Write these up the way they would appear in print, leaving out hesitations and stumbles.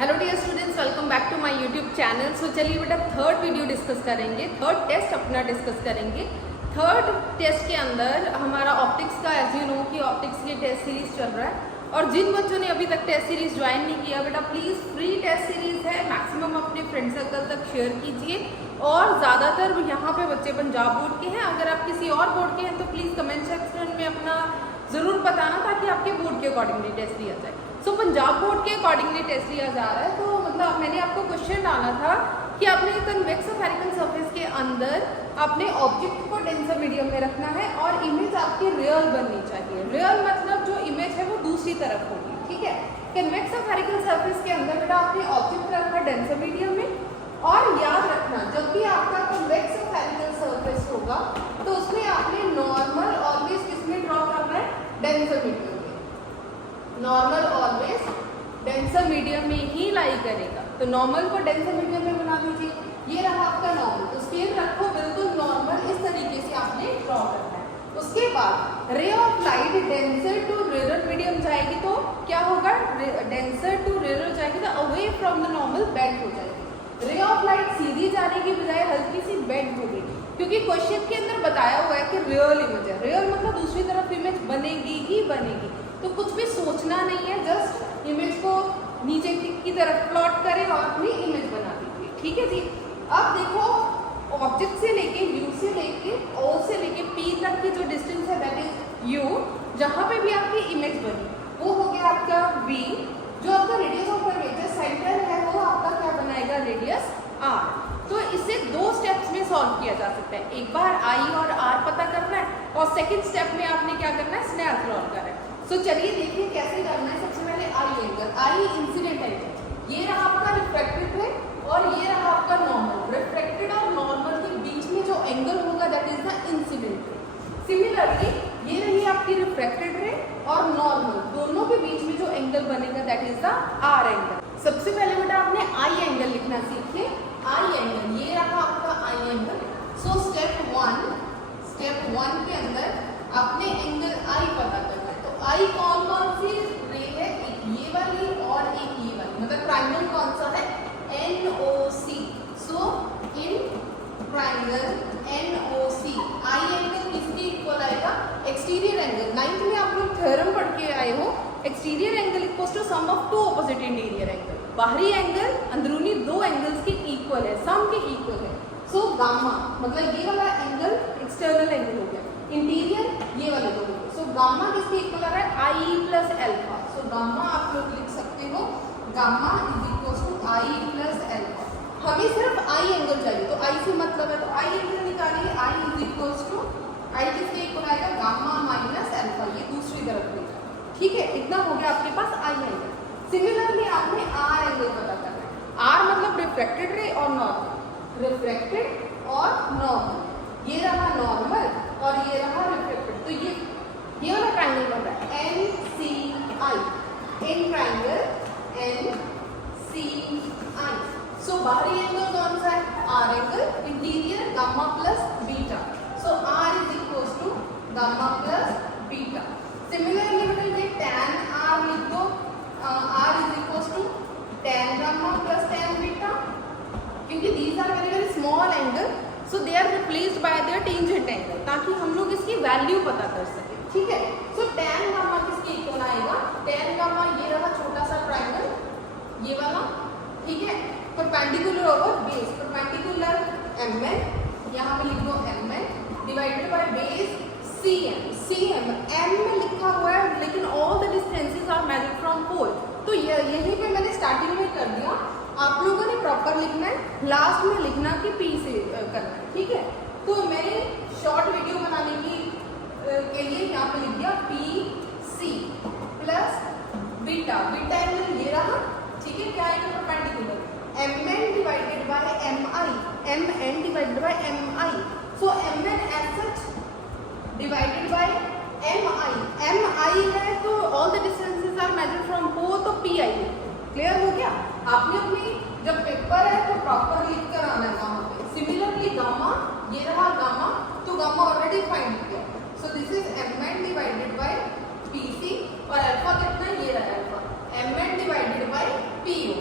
Hello dear students, welcome back to my YouTube channel. So चलिए बेटा third video discuss करेंगे, third test अपना discuss करेंगे। Third test के अंदर हमारा ऑप्टिक्स का एज यू नो कि ऑप्टिक्स की टेस्ट सीरीज चल रहा है और जिन बच्चों ने अभी तक टेस्ट सीरीज ज्वाइन नहीं किया बेटा प्लीज़ फ्री टेस्ट सीरीज है, मैक्सिमम अपने फ्रेंड सर्कल तक शेयर कीजिए। और ज़्यादातर यहाँ पे बच्चे पंजाब बोर्ड के हैं, अगर आप किसी और बोर्ड के हैं तो प्लीज़ कमेंट सेक्शन में अपना ज़रूर बताना ताकि आपके बोर्ड के अकॉर्डिंगली टेस्ट लिया जाए। सो पंजाब बोर्ड के अकॉर्डिंगली टेस्ट लिया जा रहा है, तो मतलब मैंने आपको क्वेश्चन डाला था कि आपने कन्वेक्स स्फेरिकल सरफेस के अंदर अपने ऑब्जेक्ट को डेंसर मीडियम में रखना है और इमेज आपकी रियल बननी चाहिए। रियल मतलब जो इमेज है वो दूसरी तरफ होगी, ठीक है। कन्वेक्स स्फेरिकल सरफेस के अंदर बेटा आपने ऑब्जेक्ट रखा डेंसर मीडियम में, और याद रखना जब भी आपका कन्वेक्स स्फेरिकल सरफेस होगा तो उसमें आपने नॉर्मल ऑलवेज किसमें ड्रॉ करना है, डेंसर मीडियम में। नॉर्मल ऑलवेज डेंसर मीडियम में ही लाई करेगा, तो नॉर्मल को डेंसर मीडियम में बना दीजिए। ये रहा आपका नॉर्मल, तो स्केल रखो बिल्कुल नॉर्मल, इस तरीके से आपने ड्रॉ करना है। उसके बाद ray of light denser to rarer medium जाएगी तो क्या होगा, डेंसर टू रेयर जाएगी तो away from the normal bend हो जाएगी। रे ऑफ लाइट सीधी जाने की बजाय हल्की सी बेंड होगी, क्योंकि क्वेश्चन के अंदर बताया हुआ है कि रियल इमेज है। रियल मतलब दूसरी तरफ इमेज बनेगी ही बनेगी, तो कुछ भी सोचना नहीं है, जस्ट इमेज को नीचे की तरफ प्लॉट करें और अपनी इमेज बना दीजिए, ठीक है जी। अब देखो ऑब्जेक्ट से लेके यू से लेके ओ से लेके पी तक की जो डिस्टेंस है दैट इज यू, जहां पे भी आपकी इमेज बनी वो हो गया आपका वी। जो आपका रेडियस ऑफ कर्वेचर सेंटर है वो आपका क्या बनाएगा, रेडियस आर। तो इसे दो स्टेप्स में सॉल्व किया जा सकता है, एक बार आई और आर पता करना है और सेकंड स्टेप में आपने क्या करना है, स्नैप ड्रॉ करना है। तो चलिए देखिए कैसे करना है। सबसे पहले आई एंगल, आई इंसिडेंट एंगल, ये रहा आपका रिफ्रैक्टेड है और ये रहा आपका नॉर्मल। रिफ्रैक्टेड और नॉर्मल के बीच में जो एंगल होगा that is the incident ray. Similarly ये रही आपकी रिफ्रैक्टेड रे और नॉर्मल, दोनों के बीच में जो एंगल बनेगा that is the R angle. सबसे पहले बेटा आपने आई एंगल लिखना सीखिए। आई एंगल, ये रहा आपका आई एंगल। सो स्टेप वन के अंदर आपने एंगल आई पता करना है। तो आई कौन कौन सी रे है, एक ये वाली और एक ये वाली, मतलब ट्राइंगल कौन सा है, NOC। So in triangle NOC i angle किसके इक्वल आएगा, एक्सटीरियर एंगल। 9th में आप लोग थ्योरम पढ़ के आए हो, exterior angle equals to sum of two opposite interior angle. बाहरी एंगल अंदरूनी दो एंगल्स के इक्वल है, सम के इक्वल है। सो गामा मतलब ये वाला एंगल एक्सटर्नल एंगल हो गया, इंटीरियर ये वाले दोनों। सो गामा किसके इक्वल आ रहा है, i plus alpha. So gamma आप लोग लिख सकते हो, gamma is equal to i plus alpha. हमें सिर्फ आई एंगल चाहिए, तो आई से मतलब है तो आई एंगल निकालिए। आई इज इक्वल टू, आई किसके इक्वल आएगा, गामा माइनस एल्फा, ये दूसरी तरफ लेगा, ठीक है। इतना हो गया आपके पास आई एंगल। सिमिलरली आपने आर एंगल पता करना है। आर मतलब रिफ्रैक्टेड रे और नॉर्मल, रिफ्रैक्टेड और नॉर्मल, ये रहा नॉर्मल और ये रहा रिफ्रैक्टेड। तो ये वाला ट्राइंगल बन रहा है NCI, इन ट्राइंगल NCI। सो बाहरी एंगल कौन सा है, R angle, interior gamma plus beta. So R is equal to gamma plus beta. Similarly मतलब ये tan आर लिख दो, R is equal to tan gamma plus tan beta, क्योंकि these are very very small angle, so they are replaced by their tangent angle, ताकि हम लोग इसकी value पता कर सके, ठीक है। सो tan गामा किसके इक्वल आएगा, tan गामा ये रहा छोटा सा ट्राइंगल ये वाला, ठीक है। Perpendicular over base, perpendicular MN, यहाँ पे लिख दो MN divided by base CM M में लिखा हुआ है लेकिन all the distances are measured from pole. तो यहीं पे मैंने स्टार्टिंग में कर दिया, आप लोगों ने प्रॉपर लिखना है, लास्ट में लिखना कि P से करना है, ठीक है। तो मैंने शॉर्ट वीडियो बनाने के लिए यहाँ पे लिख दिया PC plus beta. Beta angle ये रहा, ठीक है, क्या आएगा, perpendicular MN divided by MI, MN divided by MI। So MN as such divided by MI है तो all the distances are measured from pole, तो PI। क्लियर हो गया। आपने अपनी जब पेपर है तो प्रॉपर लिख कर आना है गामा पे। सिमिलरली गामा, ये रहा गामा, तो गामा ऑलरेडी फाइंड किया। सो this is MN divided bye PC और अल्फा कितना, ये रहा alpha, MN divided bye PO।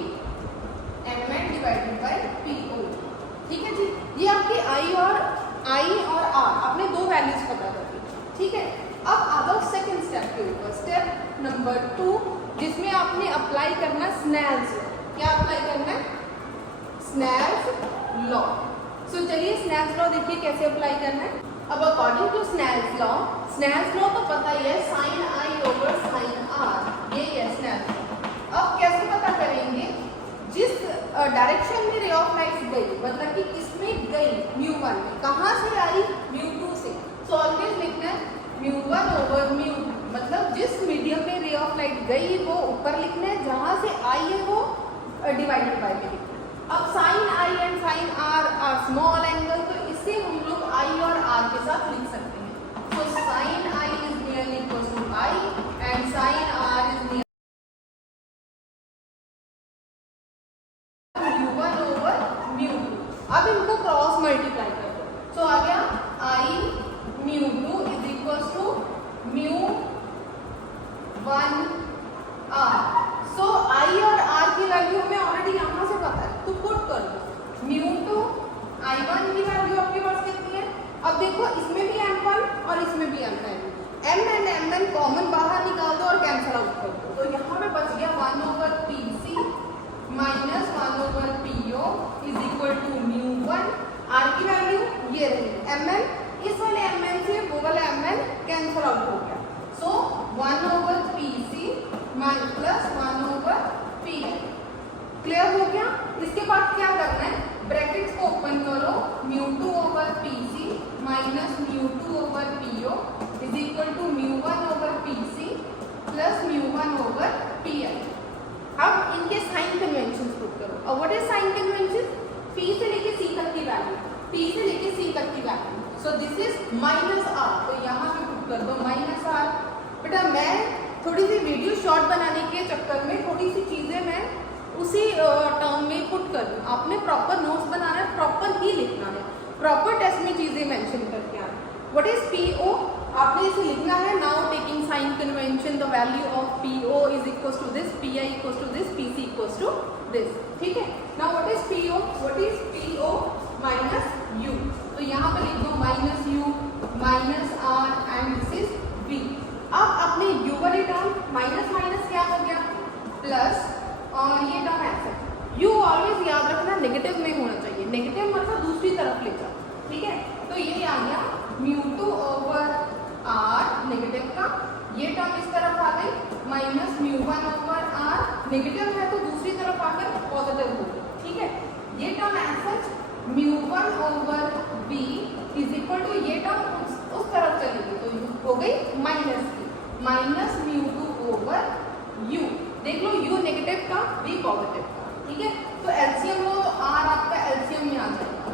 करना है स्नेल्स लॉ। क्या अप्लाई करना है? Snell's law. सो चलिए स्नेल्स लॉ देखिए कैसे अप्लाई करना है। अब अकॉर्डिंग टू स्नेल्स लॉ तो पता ही है sine I over sine R, ये है स्नेल्स लॉ। अब कैसे पता करेंगे? जिस डायरेक्शन में रे ऑफ लाइट गई, मतलब कि किसमें गई, μ1 में, कहाँ से आई? μ2 से। सो ऑलवेज लिखना है μ1 ओवर μ2, मतलब जिस मीडियम में रे ऑफ लाइट गई वो ऊपर लिखना है, जहाँ से आई है वो डिवाइडेड बाय में लिखना है। अब sine I and sine R small angle, तो इसे हम लोग आई और आर के साथ लिख सकते हैं। So sine i is nearly equal to i and sine r is near μ1 over μ2। अब इनको क्रॉस मल्टीप्लाई कर दो। सो आ गया आई μ2 इज इक्वल टू μ1 आर। सो आई और आर की वैल्यू हमें ऑलरेडी यहाँ से पता है, तो पुट कर दो। μ2 I1 की वैल्यू आपके पास कितनी है? अब देखो इसमें भी M1 और इसमें भी M1, M and M1 common बाहर निकाल दो और कैंसिल आउट कर दो, तो यहाँ पे बच गया 1 over PC minus 1 over PO is equal to μ1। R की वैल्यू ये रही, MN, इस वाले MN से वो वाला MN कैंसिल आउट हो गया। सो 1 over PC plus 1 over PN। Clear हो गया? इसके बाद क्या करना है? ब्रैकेट्स को ओपन करो, μ2 over PC minus μ2 over PO is equal to μ1 over PC plus μ1 over PN। अब इनके साइन कन्वेंशन पुट करो। अब what is sign convention? P से लेके C तक की वैल्यू, P से लेके C तक की value. So this is minus R, तो यहाँ पे पुट कर दो माइनस R। बेटा मैं थोड़ी सी वीडियो शॉर्ट बनाने के चक्कर में थोड़ी सी चीजें मैं उसी टर्म में पुट कर दूँ। आपने प्रॉपर नोट्स बनाना है, प्रॉपर ही लिखना है, प्रॉपर टेस्ट में चीजें मेंशन करके आना। What is PO? आपने इसे लिखना है now taking sign convention the value of PO is equal to this, PI equal to this, PC equal to this. ठीक है, now what is PO? What is PO minus U? तो यहाँ पे लिख दो minus U minus R and this is V। अब अपने U वाली टर्म माइनस माइनस क्या हो गया? प्लस, और ये टर्म ऐसा। U ऑलवेज याद रखना नेगेटिव में होना चाहिए, नेगेटिव मतलब दूसरी तरफ ले जाओ। ठीक है, तो ये आ गया μ2 ओवर R नेगेटिव का, ये टर्म इस तरफ आ गई माइनस μ1 ओवर R, नेगेटिव है तो दूसरी तरफ आकर पॉजिटिव हो गई। ठीक है, ये टर्म ऐसा μ1 over B is equal to, ये टर्म उस तरफ चलेगी तो हो गई माइनस की, माइनस μ2 ओवर U। देख लो U नेगेटिव का, V पॉजिटिव का। ठीक है, तो एलसीएम लो तो R आपका एलसीएम में आ जाएगा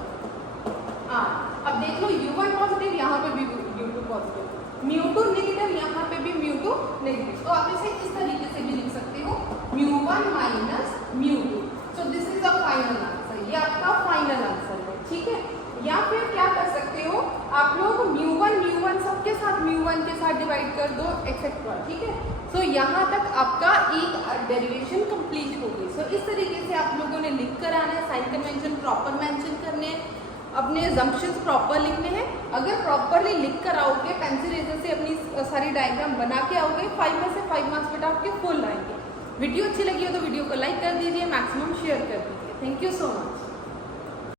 R। अब देख लो U1 पॉजिटिव, यहाँ पे भी U2 पॉजिटिव, μ2 नेगेटिव, यहाँ पे भी μ2 नेगेटिव। तो आप इसे इस तरीके से भी लिख सकते हो μ1 minus μ2। So this is the final answer, ये आपका फाइनल आंसर है। ठीक है, या फिर क्या कर सकते हो आप लोग μ1 सबके साथ μ1 के साथ डिवाइड कर दो एक्सेट्रा। ठीक है, सो यहाँ तक आपका एक डेरिवेशन कंप्लीट हो गई। सो इस तरीके से आप लोगों ने लिख कर आना है, साइन कन्वेंशन प्रॉपर मेंशन करने हैं, अपने जम्पशंस प्रॉपर लिखने हैं। अगर प्रॉपरली लिख कर आओगे, पेंसिल इरेजर से अपनी सारी डायग्राम बना के आओगे, 5 में से 5 मार्क्स बेटा आपके फुल आएंगे। वीडियो अच्छी लगी हो तो वीडियो को लाइक कर दीजिए, मैक्सिमम शेयर कर दीजिए। Thank you so much.